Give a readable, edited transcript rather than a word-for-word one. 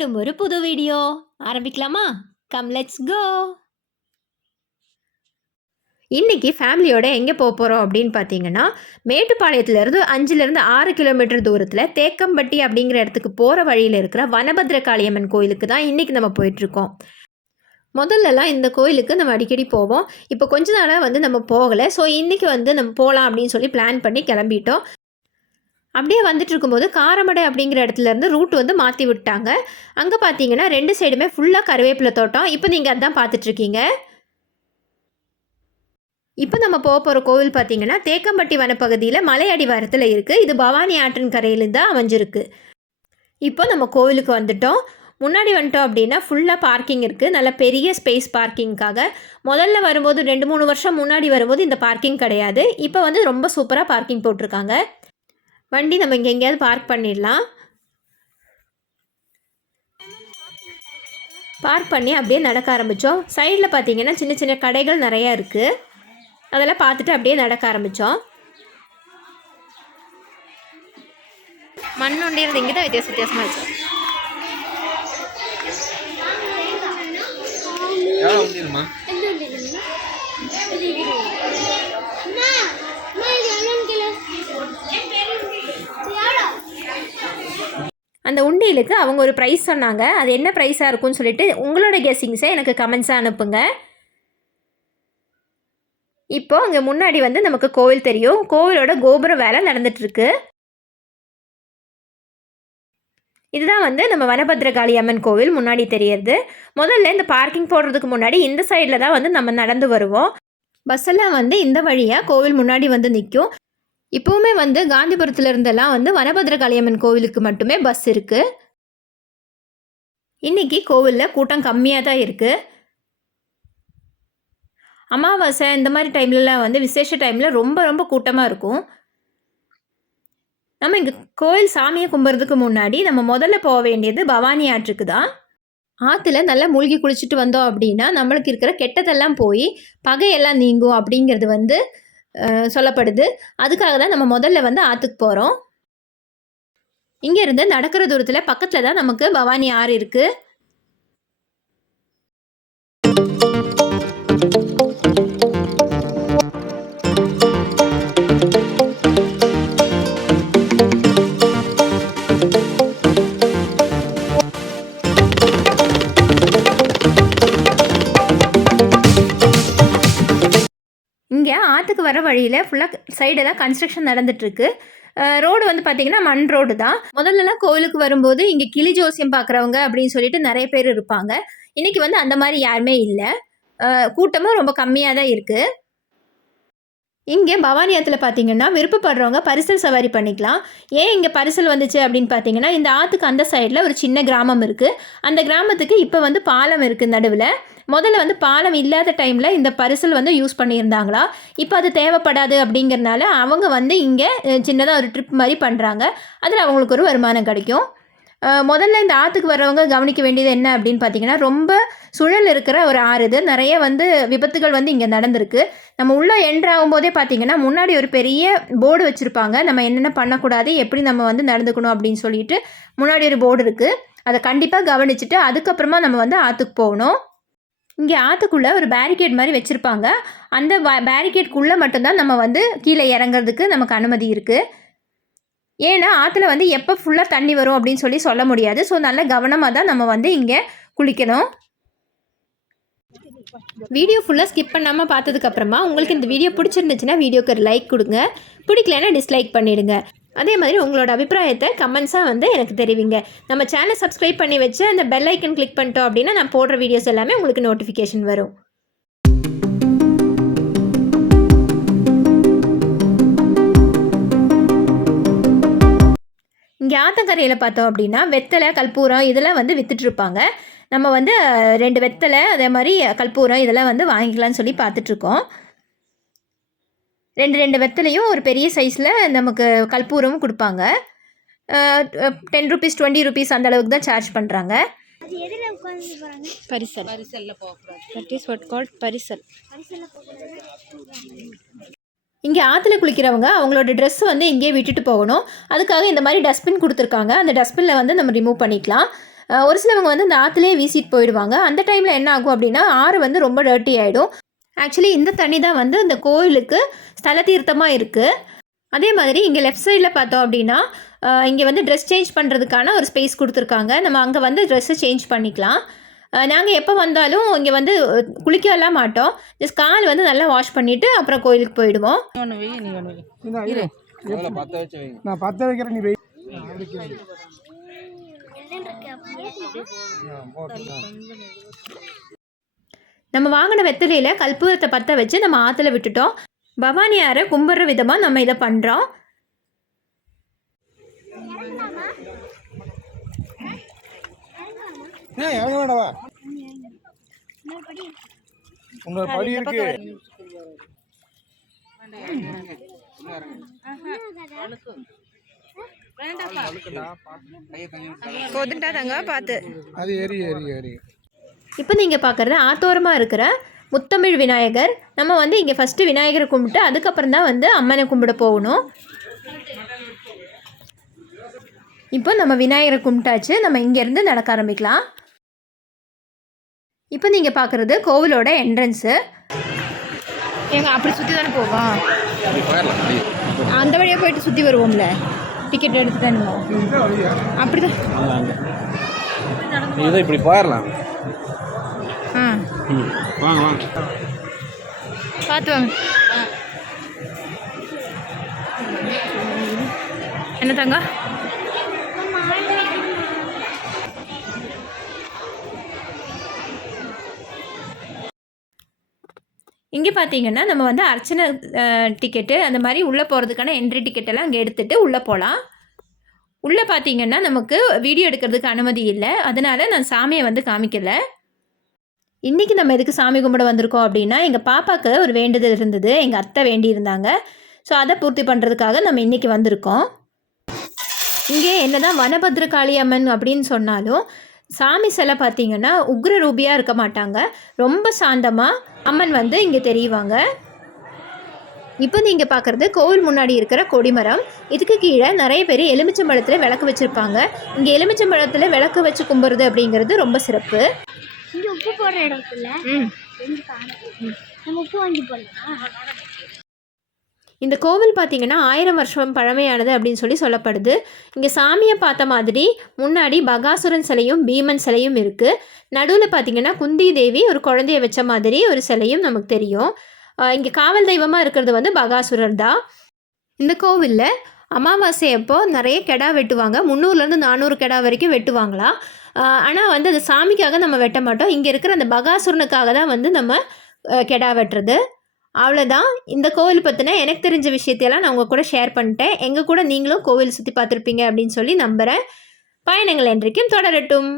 மீண்டும் ஒரு புது வீடியோ ஆரம்பிக்கலாமா? Come let's go. இன்றைக்கி ஃபேமிலியோட எங்கே போக போகிறோம் அப்படின்னு பார்த்தீங்கன்னா, மேட்டுப்பாளையத்துலேருந்து 5லேருந்து 6 கிலோமீட்டர் தூரத்தில் தேக்கம்பட்டி அப்படிங்கிற இடத்துக்கு போகிற வழியில் இருக்கிற வனபத்ரகாளியம்மன் கோயிலுக்கு தான் இன்றைக்கி நம்ம போயிட்டுருக்கோம். முதல்லலாம் இந்த கோயிலுக்கு நம்ம அடிக்கடி போவோம். இப்போ கொஞ்ச நாளாக நம்ம போகலை. ஸோ இன்றைக்கி நம்ம போகலாம் அப்படின்னு சொல்லி பிளான் பண்ணி கிளம்பிட்டோம். அப்படியே வந்துட்டு இருக்கும்போது காரமடை அப்படிங்கிற இடத்துலேருந்து ரூட் மாற்றி விட்டாங்க. அங்கே பார்த்தீங்கன்னா 2 சைடுமே ஃபுல்லாக கருவேப்பிலை தோட்டம். இப்போ நீங்கள் அதான் பார்த்துட்ருக்கீங்க. இப்போ நம்ம போகிற கோவில் பார்த்தீங்கன்னா தேக்கம்பட்டி வனப்பகுதியில் மலை அடிவாரத்தில் இருக்குது. இது பவானி ஆற்றின் கரையிலேருந்து தான் அமைஞ்சிருக்கு. இப்போ நம்ம கோவிலுக்கு வந்துட்டோம். முன்னாடி வந்துட்டோம் அப்படின்னா ஃபுல்லாக பார்க்கிங் இருக்குது. நல்ல பெரிய ஸ்பேஸ் பார்க்கிங்காக. முதல்ல வரும்போது 2-3 வருஷம் முன்னாடி வரும்போது இந்த பார்க்கிங் கிடையாது. இப்போ ரொம்ப சூப்பராக பார்க்கிங் போட்டிருக்காங்க. வண்டி நம்ம இங்கே எங்கேயாவது பார்க் பண்ணிடலாம். பார்க் பண்ணி அப்படியே நடக்க ஆரம்பித்தோம். சைடில் பார்த்தீங்கன்னா சின்ன சின்ன கடைகள் நிறையா இருக்குது. அதெல்லாம் பார்த்துட்டு அப்படியே நடக்க ஆரம்பித்தோம். மண் ஒண்டிறது இங்கே தான் வித்தியாசமாக இருக்கும். அந்த உண்டியலுக்கு அவங்க ஒரு ப்ரைஸ் சொன்னாங்க. அது என்ன ப்ரைஸாக இருக்கும்னு சொல்லிட்டு உங்களோட கெஸ்ஸிங்ஸை எனக்கு கமெண்ட்ஸாக அனுப்புங்க. இப்போது அங்கே முன்னாடி நமக்கு கோவில் தெரியும். கோவிலோட கோபுரம் வேலை நடந்துகிட்ருக்கு. இதுதான் நம்ம வனபத்ரகாளி அம்மன் கோவில் முன்னாடி தெரியுது. முதல்ல இந்த பார்க்கிங் போடுறதுக்கு முன்னாடி இந்த சைடில் தான் நம்ம நடந்து வருவோம். பஸ்ஸெல்லாம் இந்த வழியாக கோவில் முன்னாடி நிற்கும். இப்போவுமே காந்திபுரத்தில் இருந்தெல்லாம் வனபத்ரகாளி அம்மன் கோவிலுக்கு மட்டுமே பஸ் இருக்குது. இன்றைக்கி கோவிலில் கூட்டம் கம்மியாக தான் இருக்குது. அமாவாசை இந்த மாதிரி டைம்லலாம் விசேஷ டைமில் ரொம்ப ரொம்ப கூட்டமாக இருக்கும். நம்ம இங்கே கோயில் சாமியை கும்பிட்றதுக்கு முன்னாடி நம்ம முதல்ல போக வேண்டியது பவானி ஆற்றுக்கு தான். ஆற்றுல நல்லா மூழ்கி குளிச்சுட்டு வந்தோம் அப்படின்னா நம்மளுக்கு இருக்கிற கெட்டதெல்லாம் போய் பகையெல்லாம் நீங்கும் அப்படிங்கிறது சொல்லப்படுது. அதுக்காக தான் நம்ம முதல்ல ஆற்றுக்கு போகிறோம். இங்கேருந்து நடக்கிற தூரத்தில் பக்கத்தில் தான் நமக்கு பவானி ஆறு இருக்குது. இங்கே ஆற்றுக்கு வர வழியில் ஃபுல்லாக சைடெல்லாம் கன்ஸ்ட்ரக்ஷன் நடந்துகிட்ருக்கு. ரோடு பார்த்திங்கன்னா மண் ரோடு தான். முதல்லலாம் கோவிலுக்கு வரும்போது இங்கே கிளி ஜோசியம் பார்க்குறவங்க அப்படின்னு சொல்லிட்டு நிறைய பேர் இருப்பாங்க. இன்றைக்கி அந்த மாதிரி யாருமே இல்லை. கூட்டமும் ரொம்ப கம்மியாக தான் இருக்குது. இங்கே பவானி ஆற்றுல பார்த்தீங்கன்னா விருப்பப்படுறவங்க பரிசல் சவாரி பண்ணிக்கலாம். ஏன் இங்கே பரிசல் வந்துச்சு அப்படின்னு பார்த்தீங்கன்னா, இந்த ஆற்றுக்கு அந்த சைடில் ஒரு சின்ன கிராமம் இருக்குது. அந்த கிராமத்துக்கு இப்போ பாலம் இருக்குது நடுவில். முதல்ல பாலம் இல்லாத டைமில் இந்த பரிசல் யூஸ் பண்ணியிருந்தாங்களா. இப்போ அது தேவைப்படாது அப்படிங்கிறனால அவங்க இங்கே சின்னதாக ஒரு ட்ரிப் மாதிரி பண்ணுறாங்க. அதில் அவங்களுக்கு ஒரு வருமானம் கிடைக்கும். முதல்ல இந்த ஆற்றுக்கு வர்றவங்க கவனிக்க வேண்டியது என்ன அப்படின்னு பார்த்தீங்கன்னா, ரொம்ப சுழல் இருக்கிற ஒரு ஆறு இது. நிறைய விபத்துகள் இங்கே நடந்திருக்கு. நம்ம உள்ளே என்ட்ரு ஆகும்போதே பார்த்தீங்கன்னா முன்னாடி ஒரு பெரிய போர்டு வச்சுருப்பாங்க. நம்ம என்னென்ன பண்ணக்கூடாது, எப்படி நம்ம நடந்துக்கணும் அப்படின்னு சொல்லிட்டு முன்னாடி ஒரு போர்டு இருக்குது. அதை கண்டிப்பாக கவனிச்சுட்டு அதுக்கப்புறமா நம்ம ஆற்றுக்கு போகணும். இங்கே ஆற்றுக்குள்ளே ஒரு பேரிகேட் மாதிரி வச்சுருப்பாங்க. அந்த பேரிகேட்குள்ளே மட்டும்தான் நம்ம கீழே இறங்குறதுக்கு நமக்கு அனுமதி இருக்குது. ஏன்னா ஆற்றுல எப்போ ஃபுல்லாக தண்ணி வரும் அப்படின்னு சொல்ல முடியாது. ஸோ நல்ல கவனமாக தான் நம்ம இங்கே குளிக்கணும். வீடியோ ஃபுல்லாக ஸ்கிப் பண்ணாமல் பார்த்ததுக்கப்புறமா உங்களுக்கு இந்த வீடியோ பிடிச்சிருந்துச்சுன்னா வீடியோக்கு ஒரு லைக் கொடுங்க. பிடிக்கலன்னா டிஸ்லைக் பண்ணிவிடுங்க. அதே மாதிரி உங்களோட அபிப்பிராயத்தை கமெண்ட்ஸாக எனக்கு தெரிவிங்க. நம்ம சேனல் சப்ஸ்கிரைப் பண்ணி வச்சு அந்த பெல் ஐக்கன் கிளிக் பண்ணிட்டோம் அப்படின்னா நான் போடுற வீடியோஸ் எல்லாமே உங்களுக்கு நோட்டிஃபிகேஷன் வரும். இங்கே ஆத்தங்கரையில் பார்த்தோம் அப்படின்னா வெத்தலை, கற்பூரம் இதெல்லாம் விற்றுட்ருப்பாங்க. நம்ம 2 வெத்தலை அதே மாதிரி கற்பூரம் இதெல்லாம் வாங்கிக்கலான்னு சொல்லி பார்த்துட்ருக்கோம். 2 வெத்தலையும் ஒரு பெரிய சைஸில் நமக்கு கற்பூரமும் கொடுப்பாங்க. 10 ரூபீஸ் 20 ரூபீஸ் அந்த அளவுக்கு தான் சார்ஜ் பண்ணுறாங்க. பரிசல். தட் இஸ் வாட் கால்ட் பரிசல். இங்கே ஆற்றுல குளிக்கிறவங்க அவங்களோட ட்ரெஸ் இங்கேயே விட்டுட்டு போகணும். அதுக்காக இந்த மாதிரி டஸ்ட்பின் கொடுத்துருக்காங்க. அந்த டஸ்ட்பினில் நம்ம ரிமூவ் பண்ணிக்கலாம். ஒரு சிலவங்க வந்து இந்த ஆற்றுலேயே வீசிட்டு போயிடுவாங்க. அந்த டைமில் என்ன ஆகும் அப்படின்னா ஆறு வந்து ரொம்ப டர்ட்டி ஆகிடும். ஆக்சுவலி இந்த தண்ணி தான் வந்து இந்த கோயிலுக்கு ஸ்தல தீர்த்தமாக இருக்குது. அதே மாதிரி இங்கே லெஃப்ட் சைடில் பார்த்தோம் அப்படின்னா இங்கே வந்து ட்ரெஸ் சேஞ்ச் பண்ணுறதுக்கான ஒரு ஸ்பேஸ் கொடுத்துருக்காங்க. நம்ம அங்கே வந்து ட்ரெஸ்ஸை சேஞ்ச் பண்ணிக்கலாம். நாங்கள் எப்போ வந்தாலும் இங்கே வந்து குளிக்கலாம் மாட்டோம். ஜஸ்ட் கால் வந்து நல்லா வாஷ் பண்ணிவிட்டு அப்புறம் கோயிலுக்கு போயிடுவோம். நான் பற்ற வைக்கிறேன், நீ நம்ம வாங்கின வெத்தலையில் கற்பூரத்தை பற்ற வச்சு நம்ம ஆற்றுல விட்டுட்டோம். பவானியாரை கும்பிட்ற விதமாக நம்ம இதை பண்ணுறோம். படி இருக்கு. பார்த்து அது ஏறி ஏறி ஏறி. இப்போ நீங்கள் பார்க்குறது ஆத்தோரமாக இருக்கிற முத்தமிழ் விநாயகர். நம்ம வந்து இங்கே ஃபஸ்ட்டு விநாயகரை கும்பிட்டு அதுக்கப்புறம் தான் வந்து அம்மனை கும்பிட போகணும். இப்போ நம்ம விநாயகரை கும்பிட்டாச்சு. நம்ம இங்கேருந்து நடக்க ஆரம்பிக்கலாம். இப்போ நீங்கள் பார்க்குறது கோவிலோட என்ட்ரன்ஸு. அப்படி சுற்றி தானே போவோம், அந்த வழியாக போயிட்டு சுற்றி வருவோம்ல, டிக்கெட் எடுத்துட்டானுங்க. அப்படி தான் இப்படி போயிடலாம். வாங்க வாங்க பார்த்து வாங்க. என்ன தாங்க இங்கே பார்த்தீங்கன்னா நம்ம வந்து அர்ச்சனை டிக்கெட்டு அந்த மாதிரி உள்ளே போகிறதுக்கான என்ட்ரி டிக்கெட்டெல்லாம் அங்கே எடுத்துகிட்டு உள்ளே போகலாம். உள்ளே பார்த்தீங்கன்னா நமக்கு வீடியோ எடுக்கிறதுக்கு அனுமதி இல்லை. அதனால் நான் சாமியை வந்து காமிக்கலை. இன்றைக்கி நம்ம எதுக்கு சாமி கும்பிட வந்திருக்கோம் அப்படின்னா எங்கள் பாப்பாவுக்கு ஒரு வேண்டுதல் இருந்தது. எங்கள் அத்தை வேண்டியிருந்தாங்க. ஸோ அதை பூர்த்தி பண்ணுறதுக்காக நம்ம இன்றைக்கி வந்திருக்கோம். இங்கே என்ன தான் வனபத்ரகாளி அம்மன் அப்படின்னு சொன்னாலும் சாமி சிலை பார்த்திங்கன்னா உக்ர ரூபியாக இருக்க மாட்டாங்க. ரொம்ப சாந்தமாக அம்மன் வந்து இங்கே தெரியுவாங்க. இப்போ நீங்கள் பார்க்குறது கோவில் முன்னாடி இருக்கிற கொடிமரம். இதுக்கு கீழே நிறைய பேர் எலுமிச்சம்பழத்தில் விளக்கு வச்சுருப்பாங்க. இங்கே எலுமிச்சம்பழத்தில் விளக்கு வச்சு கும்பிட்றது அப்படிங்கிறது ரொம்ப சிறப்பு. இங்கே உப்பு போடுற இடத்துல நம்ம உப்பு வாங்கி போடலாம். இந்த கோவில் பார்த்திங்கன்னா 1000 வருஷம் பழமையானது அப்படின்னு சொல்லப்படுது. இங்கே சாமியை பார்த்த மாதிரி முன்னாடி பகாசுரன் சிலையும் பீமன் சிலையும் இருக்குது. நடுவில் பார்த்திங்கன்னா குந்தி தேவி ஒரு குழந்தைய வச்ச மாதிரி ஒரு சிலையும் நமக்கு தெரியும். இங்கே காவல் தெய்வமாக இருக்கிறது வந்து பகாசுரன் தான். இந்த கோவிலில் அமாவாசை அப்போ நிறைய கெடா வெட்டுவாங்க. 300லேருந்து 400 கெடா வரைக்கும் வெட்டுவாங்களாம். ஆனால் வந்து அது சாமிக்காக நம்ம வெட்ட மாட்டோம். இங்கே இருக்கிற அந்த பகாசுரனுக்காக தான் வந்து நம்ம கெடா வெட்டுறது. அவ்வளோதான். இந்த கோவில் பற்றின எனக்கு தெரிஞ்ச விஷயத்தையெல்லாம் நான் உங்கள் கூட ஷேர் பண்ணிட்டேன். எங்கள் கூட நீங்களும் கோவில் சுற்றி பார்த்துருப்பீங்க அப்படின்னு சொல்லி நம்புகிறேன். பயணங்கள் என்றைக்கும் தொடரட்டும்.